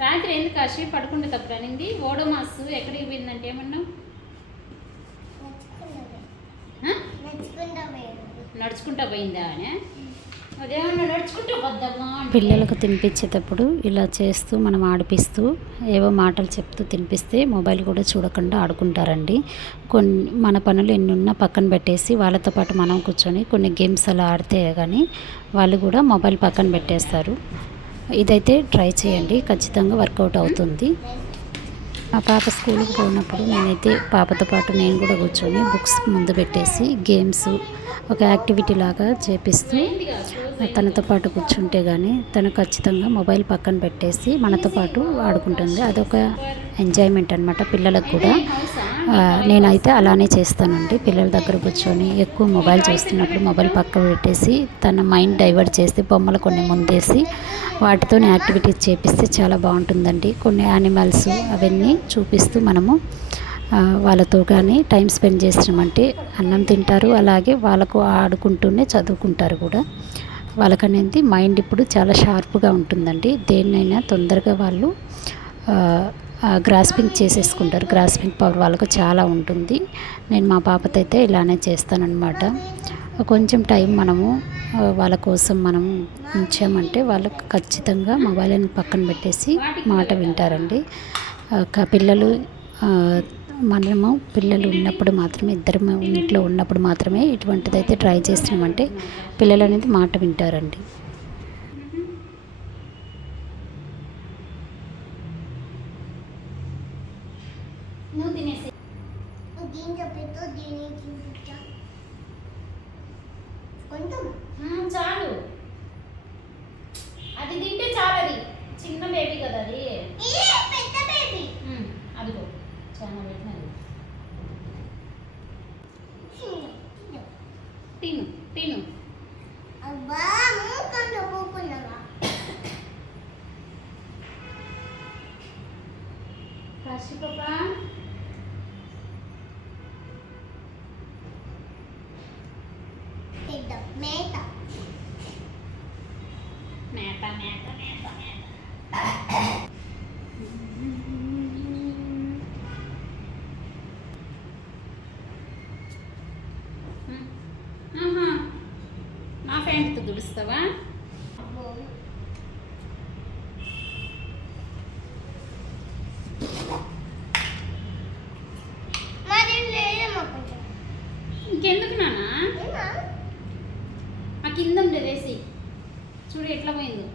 రాత్రి ఎందుకు కాశీ పడుకుంటే తప్పుడు అనింది ఓడోమాస్ ఎక్కడికి పోయిందంటే ఏమన్నావు? ఆ? నడుచుకుంటా పోయిందా అని. పిల్లలకు తినిపించేటప్పుడు ఇలా చేస్తూ మనం ఆడిపిస్తూ ఏవో మాటలు చెప్తూ తినిపిస్తే మొబైల్ కూడా చూడకుండా ఆడుకుంటారండి. కొన్ని మన పనులు ఎన్ని ఉన్నా పక్కన పెట్టేసి వాళ్ళతో పాటు మనం కూర్చొని కొన్ని గేమ్స్ అలా ఆడితే కానీ వాళ్ళు కూడా మొబైల్ పక్కన పెట్టేస్తారు. ఇదైతే ట్రై చేయండి ఖచ్చితంగా వర్కౌట్ అవుతుంది. మా పాప స్కూల్కి పోయినప్పుడు నేనైతే పాపతో పాటు నేను కూడా కూర్చొని బుక్స్ ముందు పెట్టేసి గేమ్స్ ఒక యాక్టివిటీ లాగా చేపిస్తూ తనతో పాటు కూర్చుంటే కానీ తను ఖచ్చితంగా మొబైల్ పక్కన పెట్టేసి మనతో పాటు ఆడుకుంటుంది. అదొక ఎంజాయ్మెంట్ అనమాట పిల్లలకు కూడా. నేనైతే అలానే చేస్తానండి. పిల్లల దగ్గర కూర్చొని ఎక్కువ మొబైల్ చూస్తున్నప్పుడు మొబైల్ పక్కన పెట్టేసి తన మైండ్ డైవర్ట్ చేసి బొమ్మలు కొన్ని ముందేసి వాటితో యాక్టివిటీస్ చేపిస్తే చాలా బాగుంటుందండి. కొన్ని యానిమల్స్ అవన్నీ చూపిస్తూ మనము వాళ్ళతో కానీ టైం స్పెండ్ చేసినామంటే అన్నం తింటారు. అలాగే వాళ్ళకు ఆడుకుంటూనే చదువుకుంటారు కూడా. వాళ్ళకనేది మైండ్ ఇప్పుడు చాలా షార్ప్గా ఉంటుందండి. దేన్నైనా తొందరగా వాళ్ళు గ్రాస్పింగ్ చేసేసుకుంటారు. గ్రాస్పింగ్ పవర్ వాళ్ళకు చాలా ఉంటుంది. నేను మా పాపతో అయితే ఇలానే చేస్తానన్నమాట. కొంచెం టైం మనము వాళ్ళ కోసం మనం ఉంచామంటే వాళ్ళకు ఖచ్చితంగా మొబైల్ని పక్కన పెట్టేసి మాట వింటారండి. పిల్లలు మనము పిల్లలు ఉన్నప్పుడు మాత్రమే ఇద్దరు ఇంట్లో ఉన్నప్పుడు మాత్రమే ఇటువంటిదైతే ట్రై చేసినామంటే పిల్లలు అనేది మాట వింటారండి. చాలు. అది తింటే చాలు అది చిన్న బేబీ కదా అది ఏ పెద్ద బేబీ ఉమ్, అదిగో చాలా పెట్టినది తిను తిను. అబ్బా నా ఫ్రెండ్తో దుడుస్తావా ఇంకెందుకు నానా ఆ కింద ఉండేది వేసి చూడు ఎట్లా పోయిందో.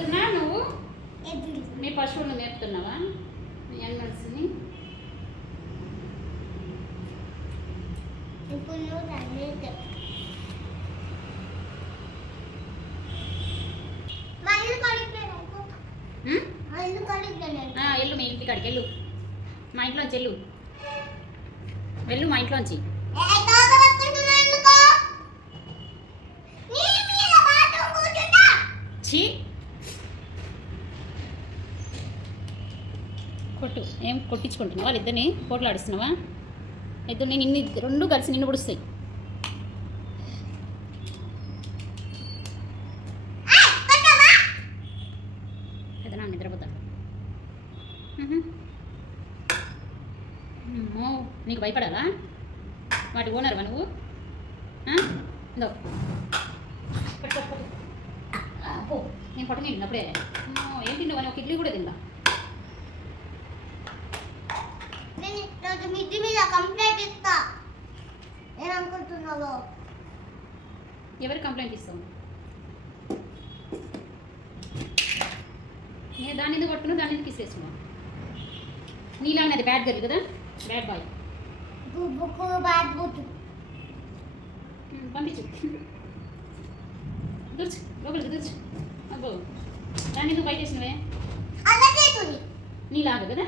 నేను నీకు పెడుతున్నా నువ్వు మీ పశువులను మేపుతున్నావా? మీ యానిమల్స్ని ఇప్పుడు నువ్వు వెళ్ళు మీ ఇంటి కాడికి వెళ్ళు. మా ఇంట్లోంచి వెళ్ళు. వెళ్ళు మా ఇంట్లోంచి. ఏ కొట్టు ఏం కొట్టించుకుంటున్నావు? వాళ్ళు ఇద్దరిని పోట్లాడిస్తున్నావా? ఇద్దరు నేను ఇన్ని రెండు కలిసి నిన్ను పొడుస్తాయి. పట్టవా నిద్రపోతా అమ్మో నీకు భయపడాలా? వాటి ఓనర్వా నువ్వు? ఇందో. నేను పట్టుకుని నేను అప్పుడే ఏం తిన్నావా నువ్వు ఇడ్లీ కూడా తిన్నా నేను రోజు మిద్ది మీద కంప్లైంట్ ఇస్తా. నేను అనుకుంటున్నావు? ఎవరికి కంప్లైంట్ ఇస్తావు? నేను దాన్ని ఎందుకు పట్టుకున్నా దాన్ని ఎందుకు ఇసేసుకున్నావు నీలాగా అది బ్యాడ్ గర్ల్ కదా? బ్యాడ్ బాయ్ బ్యాడ్ పంపించు. దుర్చు లోపలికి దుర్చు. అబ్బో దాన్ని ఎందుకు బయట వేసినవే నీలాగా కాదు?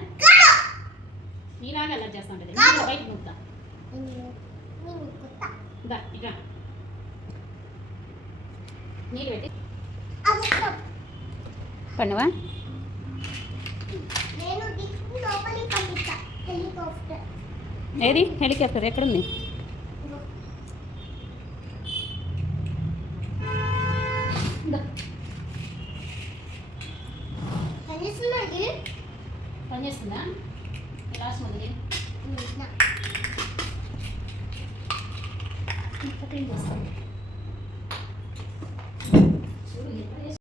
నీలాగా అలా చేస్తా ఉంటుంది. బయటకు ముక్తా నేను నేను కొత్త దా ఇక నీళ్ళు పెట్టి. పండువా? ఏది? హెలికాప్టర్ ఎక్కడుంది దా. Last one again. No. I think this one.